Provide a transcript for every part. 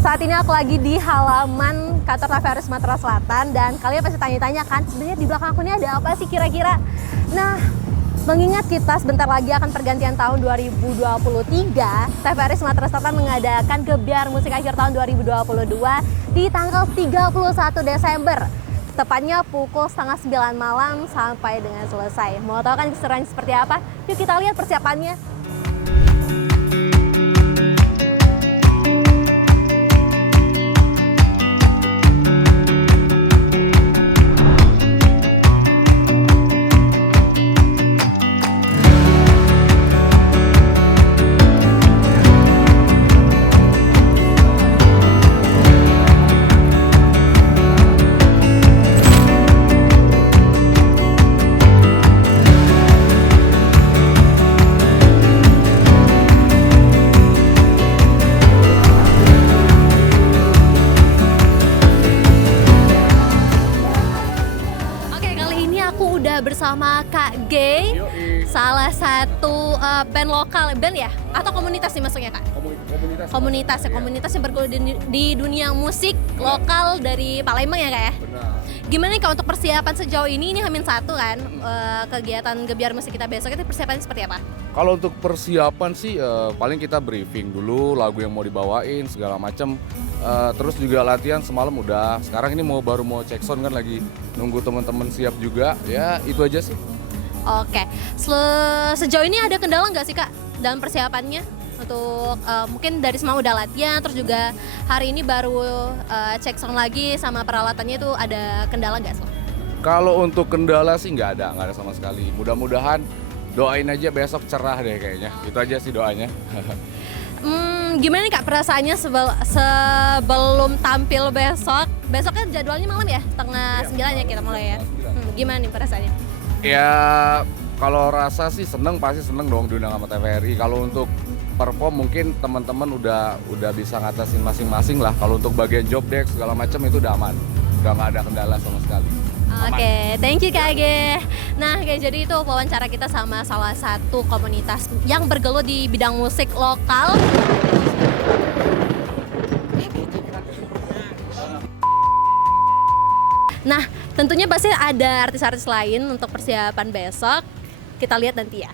Saat ini aku lagi di halaman kantor TVRI Sumatera Selatan dan kalian pasti tanya-tanya kan sebenarnya di belakang aku ini ada apa sih kira-kira. Nah, mengingat kita sebentar lagi akan pergantian tahun 2023, TVRI Sumatera Selatan mengadakan Gebyar Musik Akhir Tahun 2022 di tanggal 31 Desember. Tepatnya pukul setengah 9 malam sampai dengan selesai. Mau tahu kan keseruannya seperti apa? Yuk kita lihat persiapannya. Bersama Kak G, salah satu band lokal, band ya? Atau komunitas nih masuknya Kak? Komunitas yang bergelut di dunia musik lokal dari Palembang ya Kak ya? Benar. Gimana nih Kak untuk persiapan sejauh ini Hamin satu kan, kegiatan Gebyar Musik kita besok itu persiapannya seperti apa? Kalau untuk persiapan sih paling kita briefing dulu lagu yang mau dibawain segala macam. Terus juga latihan semalam udah. Sekarang ini baru mau cek sound kan lagi nunggu teman-teman siap juga. Ya itu aja sih. Oke. Sejauh ini ada kendala nggak sih Kak dalam persiapannya? Untuk mungkin dari semalam udah latihan, terus juga hari ini baru cek sound lagi sama peralatannya itu ada kendala nggak sih? Kalau untuk kendala sih nggak ada sama sekali. Mudah-mudahan doain aja besok cerah deh kayaknya. Itu aja sih doanya. Gimana nih Kak perasaannya sebelum tampil besok? Besok kan jadwalnya malam ya, setengah 9 ya kita mulai ya. Gimana nih perasaannya? Ya kalau rasa sih pasti seneng dong diundang sama TVRI. Kalau untuk perform mungkin teman-teman udah bisa ngatasin masing-masing lah. Kalau untuk bagian job desk segala macam itu udah aman. Udah nggak ada kendala sama sekali. Oke, thank you Kak Age. Nah, kayak jadi itu wawancara kita sama salah satu komunitas yang bergelut di bidang musik lokal. Nah, tentunya pasti ada artis-artis lain untuk persiapan besok. Kita lihat nanti ya.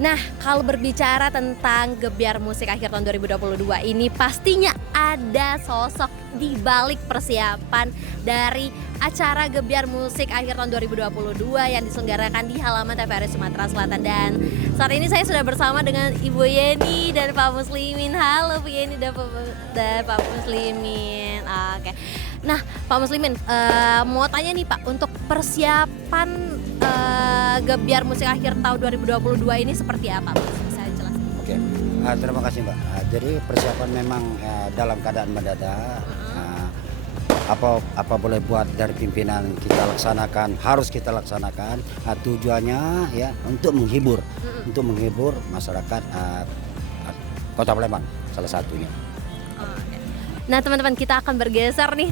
Nah, kalau berbicara tentang Gebyar Musik Akhir Tahun 2022 ini pastinya ada sosok di balik persiapan dari acara Gebyar Musik Akhir Tahun 2022 yang diselenggarakan di halaman TVRI Sumatera Selatan. Dan saat ini saya sudah bersama dengan Ibu Yeni dan Pak Muslimin. Halo Bu Yeni dan Pak Muslimin. Oke. Nah, Pak Muslimin, mau tanya nih Pak, untuk persiapan Gebyar Musik Akhir Tahun 2022 ini seperti apa Pak? Bisa jelaskan? Oke, terima kasih Mbak. Jadi persiapan memang dalam keadaan mendadak. Apa boleh buat dari pimpinan kita laksanakan, harus kita laksanakan. Tujuannya ya untuk menghibur masyarakat Kota Palembang salah satunya. Nah teman-teman, kita akan bergeser nih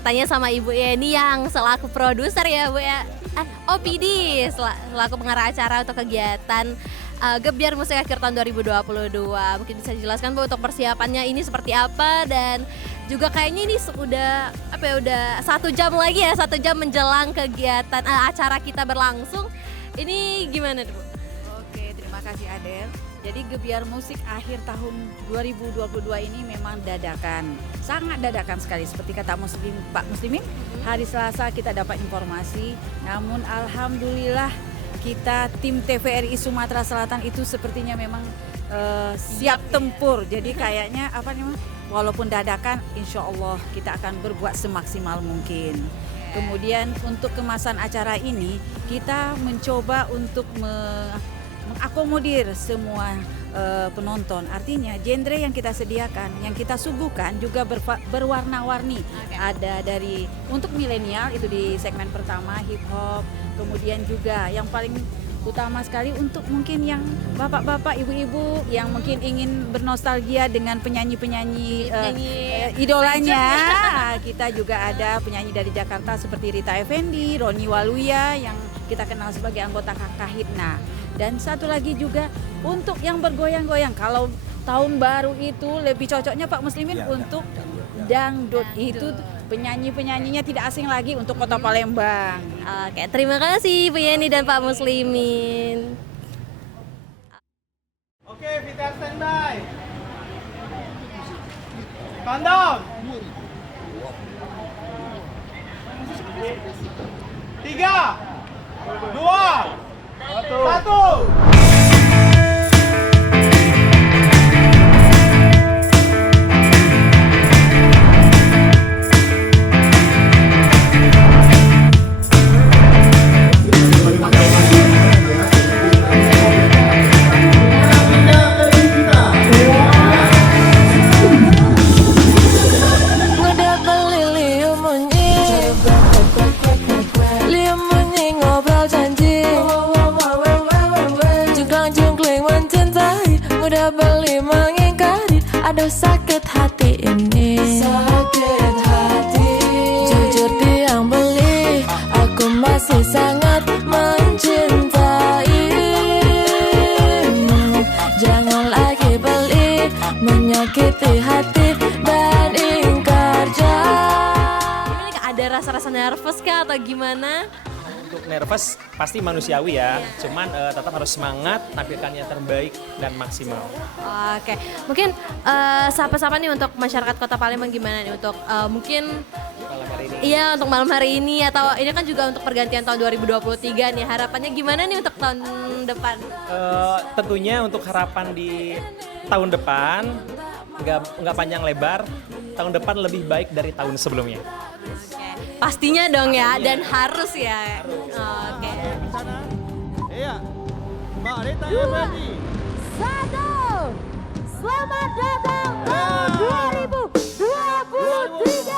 tanya sama Ibu Yeni yang selaku produser ya Bu ya. OPD selaku pengarah acara untuk kegiatan Gebyar Musik Akhir Tahun 2022. Mungkin bisa dijelaskan Bu untuk persiapannya ini seperti apa, dan juga kayaknya ini udah 1 jam lagi ya, 1 jam menjelang kegiatan acara kita berlangsung. Ini gimana Bu? Oke, terima kasih Adel. Jadi Gebiar Musik akhir tahun 2022 ini memang dadakan, sangat dadakan sekali. Seperti kata Pak Muslimin, hari Selasa kita dapat informasi, namun alhamdulillah kita tim TVRI Sumatera Selatan itu sepertinya memang siap tempur. Jadi kayaknya walaupun dadakan, insya Allah kita akan berbuat semaksimal mungkin. Kemudian untuk kemasan acara ini kita mencoba untuk mengakomodir semua penonton. Artinya genre yang kita sediakan, yang kita suguhkan juga berwarna-warni. Ada dari untuk milenial itu di segmen pertama hip hop, kemudian juga yang paling utama sekali untuk mungkin yang bapak-bapak, ibu-ibu yang mungkin ingin bernostalgia dengan penyanyi-penyanyi idolanya. Kita juga ada penyanyi dari Jakarta seperti Rita Effendi, Roni Waluya yang kita kenal sebagai anggota Kakahitna. Dan satu lagi juga untuk yang bergoyang-goyang. Kalau tahun baru itu lebih cocoknya Pak Muslimin untuk dangdut. Itu penyanyi-penyanyinya tidak asing lagi untuk Kota Palembang. Oke, terima kasih Bu Yeni dan Pak Muslimin. Oke, Vita standby. Countdown. 3, 2, 1. Udah beli mengingkari, aduh sakit hati ini. Sakit hati. Jujur dia yang beli, aku masih sangat mencintai. Jangan lagi beli, menyakiti hati dan ingkar janji. Ada rasa-rasa nervous kah atau gimana? Untuk nervous pasti manusiawi ya, cuman tetap harus semangat, tampilkan yang terbaik dan maksimal. Oke, mungkin sapa-sapa nih untuk masyarakat Kota Palembang gimana nih untuk mungkin Malam hari ini. iya untuk malam hari ini atau ini kan juga untuk pergantian tahun 2023 nih, harapannya gimana nih untuk tahun depan? Tentunya untuk harapan di tahun depan nggak panjang lebar, tahun depan lebih baik dari tahun sebelumnya. Pastinya dong ya, dan harus ya. Oke. Iya. Mbak Rita Effendi. 1. Selamat datang tahun 2023.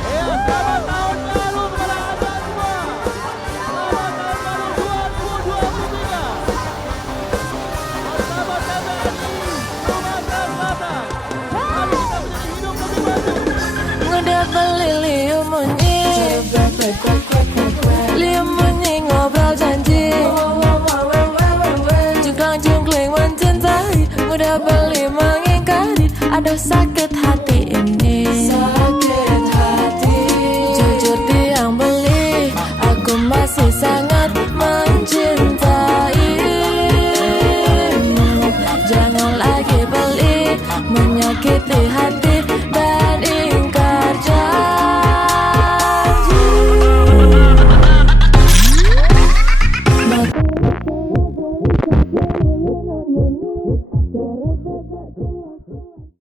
Iya, selamat tahun baru kepada Anda semua. Selamat tahun baru 2023. Bersama TVRI Sumatera Selatan. Mari kita menjadi hidup lebih maju. Udah beli liumunyi, liumunyi ngobrol janji, jungkling mencintai. Udah beli mengingkari, aduh sakit hati ini.